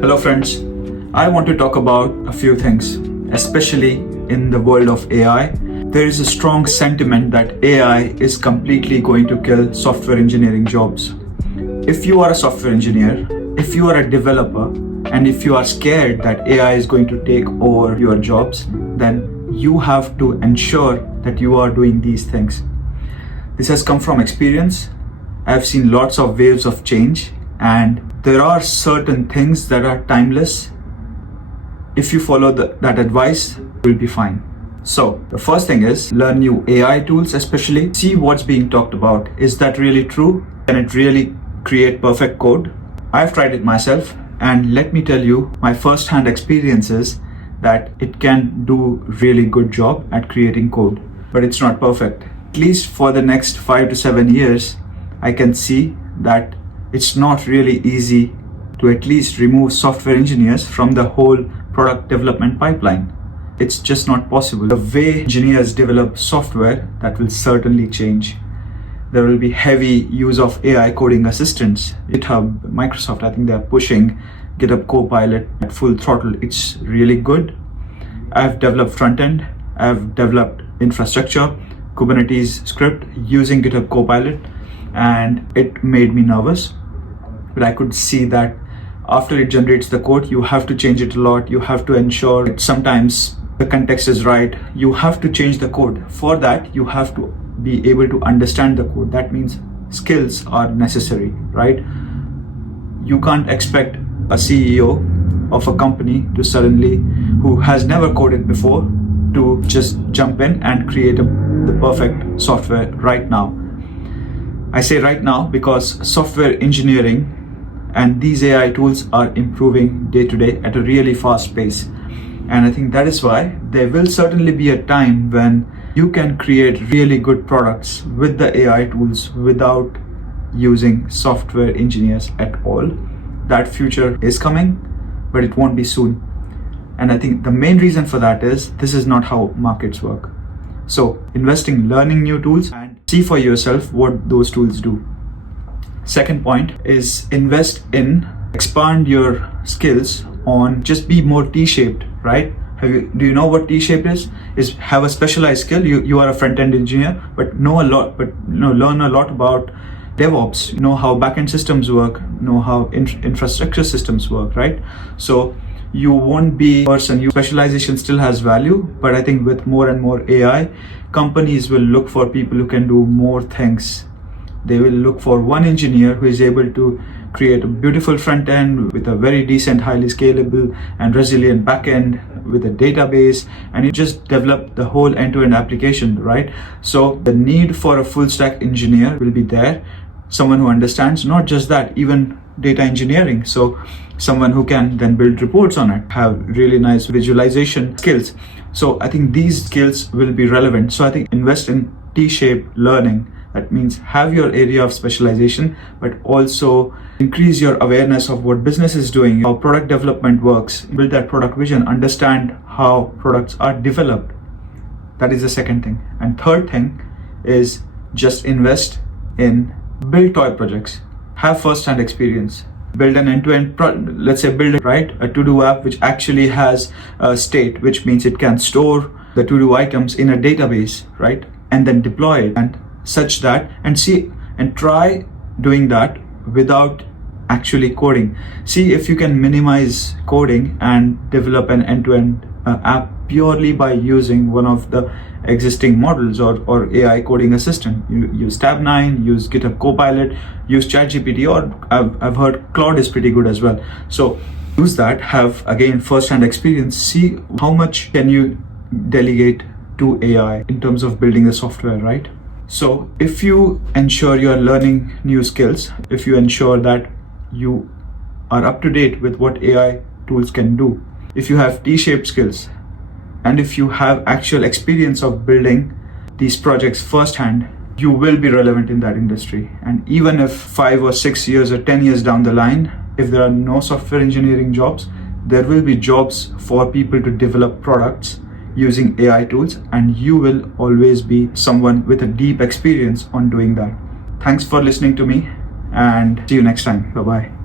Hello friends, I want to talk about a few things, especially in the world of AI. There is a strong sentiment that AI is completely going to kill software engineering jobs. If you are a software engineer, if you are a developer, and if you are scared that AI is going to take over your jobs, then you have to ensure that you are doing these things. This has come from experience. I've seen lots of waves of change, and there are certain things that are timeless. If you follow that advice, you'll be fine. So the first thing is learn new AI tools, especially see what's being talked about. Is that really true? Can it really create perfect code? I've tried it myself, and let me tell you my first-hand experience is that it can do really good job at creating code, but it's not perfect. At least for the next 5 to 7 years, I can see that it's not really easy to at least remove software engineers from the whole product development pipeline. It's just not possible. The way engineers develop software, that will certainly change. There will be heavy use of AI coding assistants. GitHub, Microsoft, I think they're pushing GitHub Copilot at full throttle. It's really good. I've developed front end, I've developed infrastructure, Kubernetes script using GitHub Copilot, and it made me nervous. But I could see that after it generates the code, you have to change it a lot. You have to ensure that sometimes the context is right. You have to change the code. For that, you have to be able to understand the code. That means skills are necessary, right? You can't expect a CEO of a company to suddenly, who has never coded before, to just jump in and create the perfect software right now. I say right now because software engineering and these AI tools are improving day to day at a really fast pace. And I think that is why there will certainly be a time when you can create really good products with the AI tools without using software engineers at all. That future is coming, but it won't be soon. And I think the main reason for that is this is not how markets work. So invest in learning new tools and see for yourself what those tools do. Second point is invest in, expand your skills on, just be more T-shaped, right? Do you know what T-shaped is? Is have a specialized skill. You are a front-end engineer, but learn a lot about DevOps, know how backend systems work, know how infrastructure systems work, right? So you won't be a person, your specialization still has value, but I think with more and more AI, companies will look for people who can do more things. They will look for one engineer who is able to create a beautiful front end with a very decent, highly scalable and resilient back end with a database, and you just develop the whole end-to-end application, right? So the need for a full stack engineer will be there. Someone who understands not just that, even data engineering. So someone who can then build reports on it, have really nice visualization skills. So I think these skills will be relevant. So I think invest in T-shaped learning. That means have your area of specialization, but also increase your awareness of what business is doing, how product development works, build that product vision, understand how products are developed. That is the second thing. And third thing is just invest in build toy projects, have first-hand experience, build an end-to-end, let's say build a to-do app which actually has a state, which means it can store the to-do items in a database, right? And then deploy it and such that, and try doing that without actually coding. See if you can minimize coding and develop an end-to-end app purely by using one of the existing models or AI coding assistant. You use Tab9, use GitHub Copilot, use ChatGPT, or I've heard Claude is pretty good as well. So use that, have again first-hand experience, see how much can you delegate to AI in terms of building the software, right? So if you ensure you are learning new skills, if you ensure that you are up to date with what AI tools can do, if you have T-shaped skills, and if you have actual experience of building these projects firsthand, you will be relevant in that industry. And even if 5 or 6 years or 10 years down the line, if there are no software engineering jobs, there will be jobs for people to develop products using AI tools, and you will always be someone with a deep experience on doing that. Thanks for listening to me, and see you next time. Bye-bye.